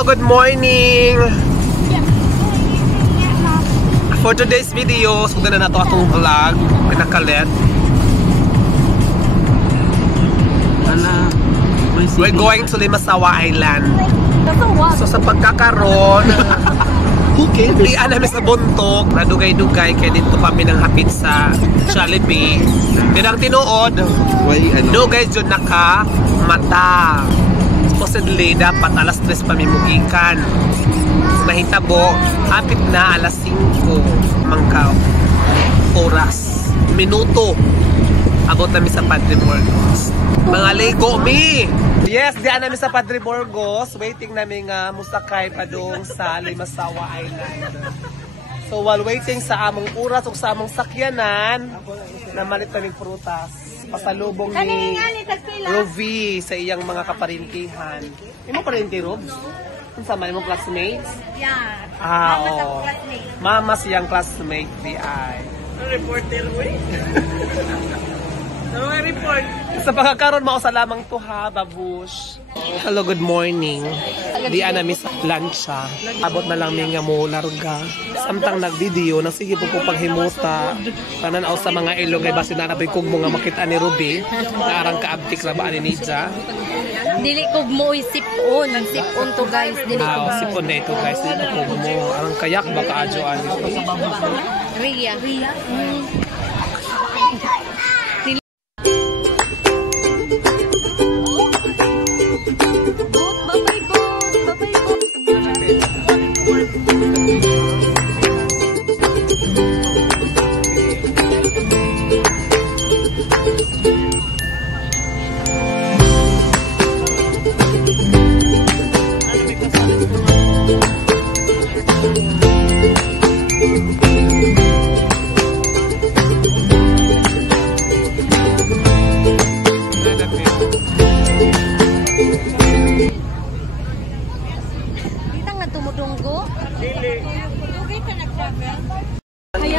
Hello, good morning! For today's video, sundan na nato atong vlog, pinakalit. We're going to Limasawa Island. So sa pagkakaroon, di namin sa buntok, nadugay-dugay, kaya dito kami nang hapit sa Jollibee. Dinang tinuod, dugay dyan naka mata. Supposedly, dapat alas 3 pamimugikan. Nahitabo, hapit na alas 5 mangka oras, minuto. Abot namin sa Padre Burgos. Mga Lego me! Yes, diyan namin sa Padre Burgos. Waiting namin musakay pa doon sa Limasawa Island. So while waiting sa among oras o sa among sakyanan, namalit namin prutas. Pasalubong ni Rovi sa iyang mga kaparintihan. Imo parinti, Rob? Sama mo classmates? Yeah. Mama sa classmate. Mama siyang classmate di ay. Reporter mo eh. Ano report? Sa pagkakaroon mo sa lamang to ha, babush. Hello, good morning. Di anami sa plancha. Abot na lang nga mo larga. Samtang nagvideo, sige po paghimuta. Tanan sa mga ilong ay basi nanapay kog mo nga makita ni Ruby. Naarang kaabtik na ba ani Nidja? Dili kog mo sipon. Sipon to guys. Dili kog mo. Sipon na ito guys. Dili kog mo. Arang kayak baka adyoan. Ria.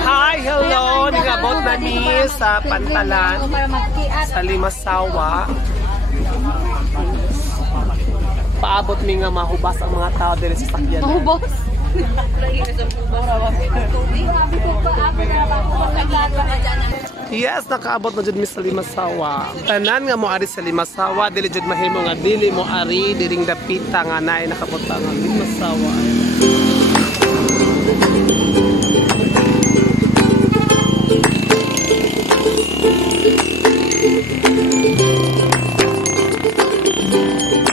Hi, hello! Nagabot na ni sa Pantalan sa Limasawa. Paabot mi nga mahubas ang mga tao dito sa sakyan. Mahubos? Yes, nakaabot na dyan mi sa Limasawa. Tanan nga mo ari sa Limasawa, dili dyan mahimo nga dili mo ari, diring dapita nga naay nakabot nga Limasawa.